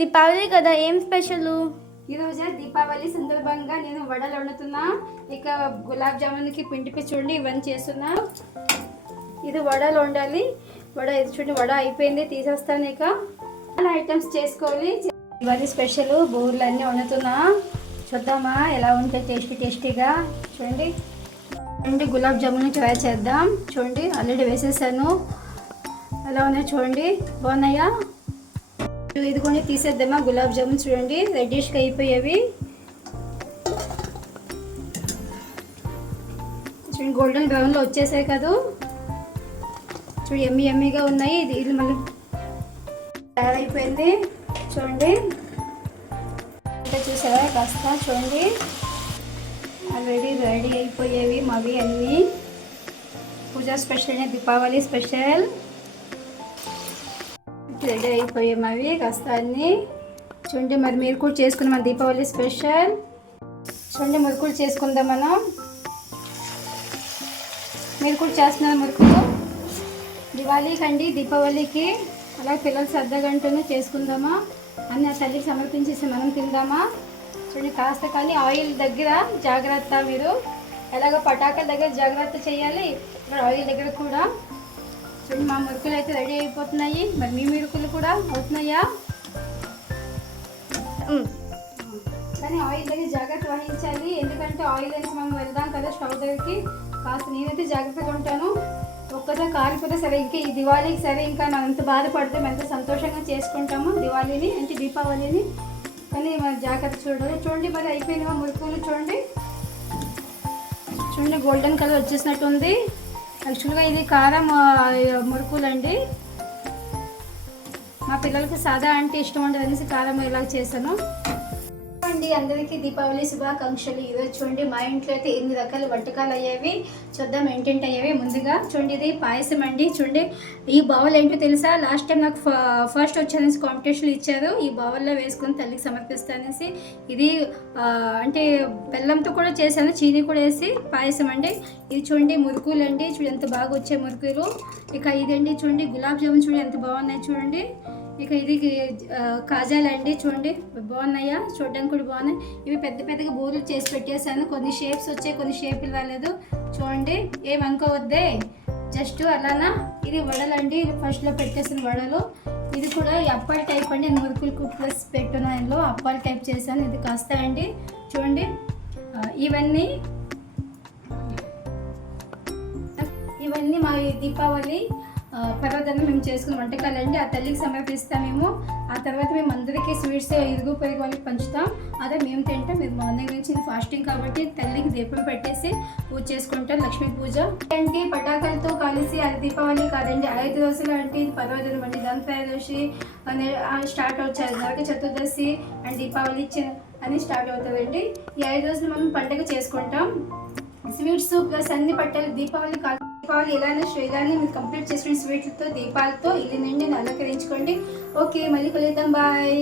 దీపావళి కదా, ఏం స్పెషల్? ఈరోజు దీపావళి సందర్భంగా నేను వడలు వండుతున్నా. ఇక గులాబ్ జామున్కి పిండి చూడండి ఇవన్నీ చేస్తున్నా. ఇది వడలు వండాలి. వడ ఇది చూడండి, వడ అయిపోయింది, తీసేస్తాను. ఇక చాలా ఐటమ్స్ చేసుకోవాలి. ఇవన్నీ స్పెషల్ బూర్లు అన్నీ వండుతున్నా. చూద్దామా ఎలా ఉంటాయి టేస్టీగా. చూడండి గులాబ్ జామున్ ట్రై చేద్దాం. చూడండి ఆల్రెడీ వేసేసాను. ఎలా ఉన్నాయి చూడండి, బాగున్నాయా? ఇది కొన్ని తీసేద్దామా గులాబ్ జామున్. చూడండి రెడ్డిష్గా అయిపోయేవి. చూడండి గోల్డెన్ బ్రౌన్లో వచ్చేసాయి కదా. చూడు ఎమ్మీగా ఉన్నాయి. ఇది మళ్ళీ తయారైపోయింది. చూడండి ఇంకా చూసారా కాస్త. చూడండి ఆల్రెడీ రెడీ అయిపోయేవి మావి అన్నీ. పూజ స్పెషల్, దీపావళి స్పెషల్ రెడీ అయిపోయాయి మావి కాస్త అన్నీ. చూడండి మరి మీరు కూడా చేసుకున్నాం మన దీపావళి స్పెషల్. చూడండి మురుకులు చేసుకుందాం మనం. మీరు కూడా చేస్తున్నారు మురుకులు దివాళీకి అండి, దీపావళికి. అలా పిల్లలు సర్దగంటను చేసుకుందామా, అన్ని ఆ తల్లికి సమర్పించేసి మనం తిందామా. చూడండి కాస్త కానీ ఆయిల్ దగ్గర జాగ్రత్త. మీరు ఎలాగో పటాకాల దగ్గర జాగ్రత్త చేయాలి, ఇక్కడ ఆయిల్ దగ్గర కూడా. చూడండి మా మురుకులు అయితే రెడీ అయిపోతున్నాయి. మరి మీ మురుకులు కూడా అవుతున్నాయా? కానీ ఆయిల్ దగ్గర జాగ్రత్త వహించాలి, ఎందుకంటే ఆయిల్ అనేది మనం వెళ్దాం కదా స్టవ్ దగ్గరికి. కాస్త నేనైతే జాగ్రత్తగా ఉంటాను. ఒక్కసారి కాలిపోతే సరే, ఇంకా ఈ దివాళీకి సరే ఇంకా మనం ఎంత బాధపడితే ఎంత సంతోషంగా చేసుకుంటాము దివాళీని అంటే దీపావళిని. కానీ మన జాగ్రత్త చూడాలి. చూడండి మరి అయిపోయిన మురుకులు చూడండి. చూడండి గోల్డెన్ కలర్ వచ్చేసినట్టు ఉంది. యాక్చువల్గా ఇది కారం మురుకులు అండి. మా పిల్లలకి సాదా అంటే ఇష్టం ఉండదు అనేసి కారం ఇలా చేశాను అండి. అందరికీ దీపావళి శుభాకాంక్షలు. ఈరోజు చూడండి మా ఇంట్లో అయితే ఎన్ని రకాల వంటకాలు అయ్యేవి. చూద్దాం ఏంటంటే అయ్యేవి. ముందుగా చూడండి ఇది పాయసం అండి. చూడండి ఈ బౌల్ ఏంటో తెలుసా, లాస్ట్ టైం నాకు ఫస్ట్ వచ్చానేసి కాంపిటీషన్లు ఇచ్చారు. ఈ బౌల్లో వేసుకొని తల్లికి సమర్పిస్తానేసి. ఇది అంటే బెల్లంతో కూడా చేశాను, చీనీ కూడా వేసి పాయసం అండి. ఇది చూడండి మురుకులు అండి. చూడండి ఎంత బాగా వచ్చాయి మురుకులు. ఇక ఇదండి చూడండి గులాబ్ జామున్. చూడండి ఎంత బాగున్నాయి చూడండి. ఇక ఇది కాజాలు అండి. చూడండి బాగున్నాయా, చూడడానికి కూడా బాగున్నాయి. ఇవి పెద్ద పెద్దగా బూరెలు చేసి పెట్టేశాను. కొన్ని షేప్స్ వచ్చాయి, కొన్ని షేపులు రాలేదు. చూడండి ఏం అనుకోవద్దే, జస్ట్ అలానా. ఇది వడలు అండి. ఇది ఫస్ట్లో పెట్టేసిన వడలు. ఇది కూడా అప్పాల టైప్ అండి. మురుకులు ప్లస్ పెట్టున్నా ఇందులో అప్పాల టైప్ చేశాను. ఇది కాస్త అండి. చూడండి ఇవన్నీ మా దీపావళి పర్వదినం మేము చేసుకున్న వంటకాలండి. ఆ తల్లికి సమర్పిస్తాం మేము. ఆ తర్వాత మేము అందరికీ స్వీట్స్ ఇరుగు పొరుగు వాళ్ళకి పంచుతాం. అదే మేము తింటాం. మీరు మార్నింగ్ నుంచి ఇది ఫాస్టింగ్ కాబట్టి తల్లికి దీపం పెట్టేసి పూజ చేసుకుంటాం, లక్ష్మీ పూజ. అంటే పటాకాలతో కలిసి అది దీపావళి కాదండి, 5 రోజులు అంటే ఇది పర్వదినం అండి. ధనత్రయోదశి అని స్టార్ట్ అవుతుంది, నరక చతుర్దశి అండ్ దీపావళి అని స్టార్ట్ అవుతుందండి. ఈ 5 రోజులు మనం పండుగ చేసుకుంటాం. స్వీట్స్ ప్లస్ అన్ని పట్టాలి. దీపావళి ఎలానో శ్రీగాన్ని మీరు కంప్లీట్ చేసుకుని స్వీట్లతో దీపాలతో ఇల్లు నిండి అలంకరించుకోండి. ఓకే మళ్ళీ కలుద్దాం, బాయ్.